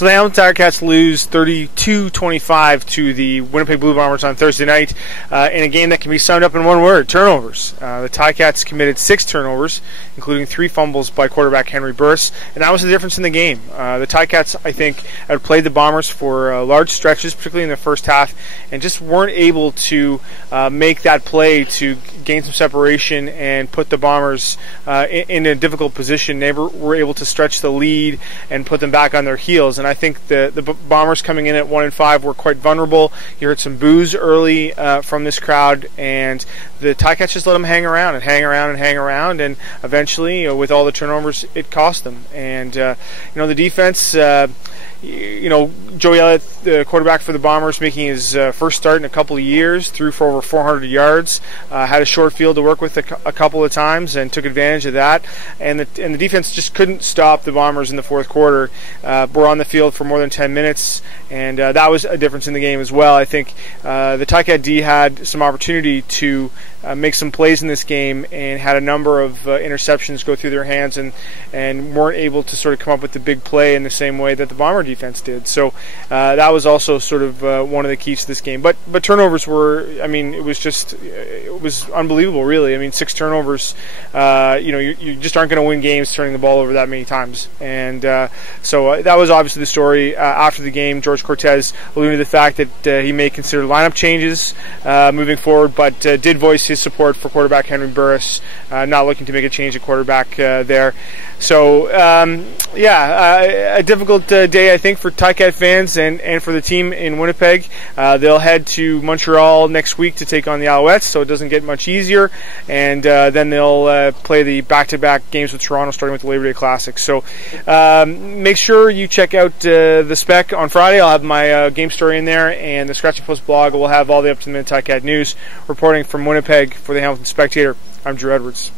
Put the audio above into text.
So the Hamilton Ticats lose 32-25 to the Winnipeg Blue Bombers on Thursday night in a game that can be summed up in one word: turnovers. The Ticats committed 6 turnovers, including 3 fumbles by quarterback Henry Burris, and that was the difference in the game. The Ticats, I think, outplayed the Bombers for large stretches, particularly in the first half, and just weren't able to make that play to gain some separation and put the Bombers in a difficult position. They were able to stretch the lead and put them back on their heels, and I think the Bombers coming in at 1-5 were quite vulnerable. You heard some boos early from this crowd, and the Ticats just let them hang around, and eventually, with all the turnovers, it cost them. And the defense. Joey Elliott, the quarterback for the Bombers, making his first start in a couple of years, threw for over 400 yards, had a short field to work with a couple of times, and took advantage of that. And the defense just couldn't stop the Bombers in the fourth quarter. Were on the field for more than 10 minutes, and that was a difference in the game as well. I think the Ticat D had some opportunity to make some plays in this game, and had a number of interceptions go through their hands, and weren't able to sort of come up with the big play in the same way that the Bomber defense did. So that was also sort of one of the keys to this game. But turnovers were, it was unbelievable, really. 6 turnovers. You just aren't going to win games turning the ball over that many times. And so that was obviously the story. After the game, George Cortez alluded to the fact that he may consider lineup changes moving forward, but did voice his support for quarterback Henry Burris, not looking to make a change at quarterback there. So, a difficult day, I think, for Ticat fans and for the team in Winnipeg. They'll head to Montreal next week to take on the Alouettes, so it doesn't get much easier. And then they'll play the back-to-back games with Toronto, starting with the Labor Day Classic. So make sure you check out the Spec on Friday. I'll have my game story in there, and the Scratchy Post blog will have all the up-to-the-minute Ticat news. Reporting from Winnipeg for the Hamilton Spectator, I'm Drew Edwards.